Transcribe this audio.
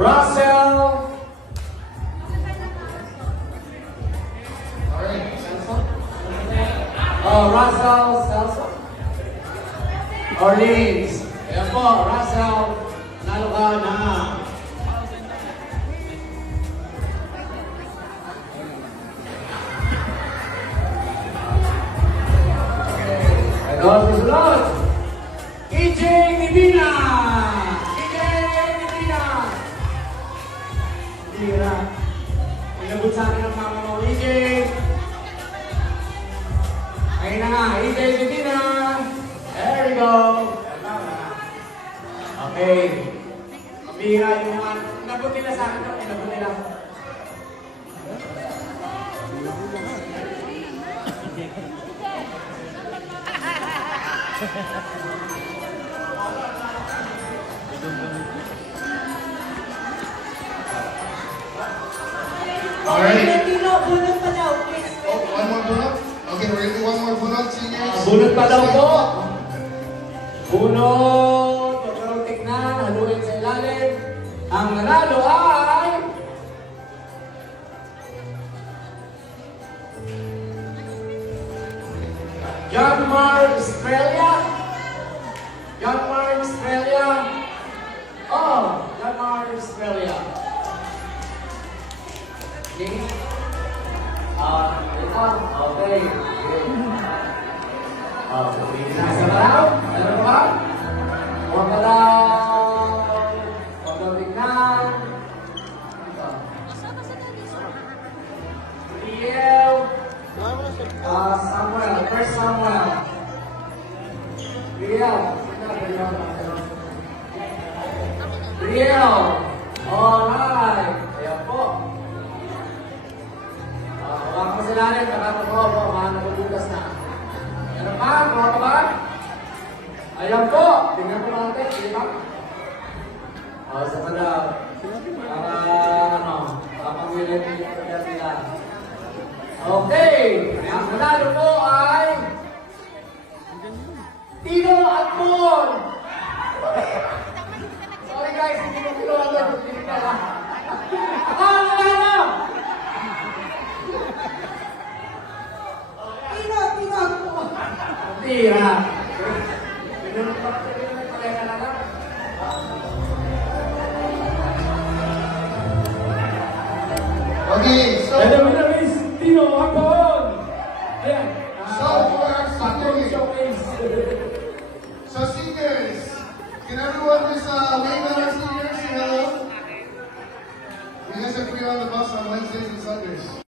Russell. Alright, Celso? Russell Celso. Orleans. Ayan po, Russell. Nalo ka na. Ito, susunod. EJ Divina. EJ Divina. Tira. Inabot sa akin ang mama mo, EJ. Ayun na nga, EJ Divina. There we go. Okay. Mabira yung mga, inabot nila sa akin. Inabot nila. Alright. Bunot pa daw, please. Oh, one more bunot? Okay, we're gonna do one more bunot, seniors. Bunot pa daw po. Bunot. Pagkarong tignan, haluin sa ilalim. Ang nanalo ay... John Mar Australia. John Mar Australia. Oh, John Mar Australia. Okay. Ito. Okay. Nasa ba daw? Ano ba? Huwag ka daw. Huwag daw tignan. Riel. Samuel. First Samuel. Riel. Riel. Alright. Ayan po. Huwag ka sa lalim. Nakatutuwa po. Mga nakubukas na. Ayan pa. Mga ka ba? Ayan po. Tingnan po natin. Sige ba? Sa pala. Para pangwilan yung pagkat nila. Okay. Ang manalo po ay Tino Atmon. Sorry guys, hindi ko kilala. Hindi ko kilala. Ang nanalo! Tino po. Tira. Okay, so... And the winner is Tino Atmon. Ayan. So, for our seniors, Showcase. so seniors, can everyone just wave at our seniors? Say hello. You guys have to be on the bus on Wednesdays and Sundays.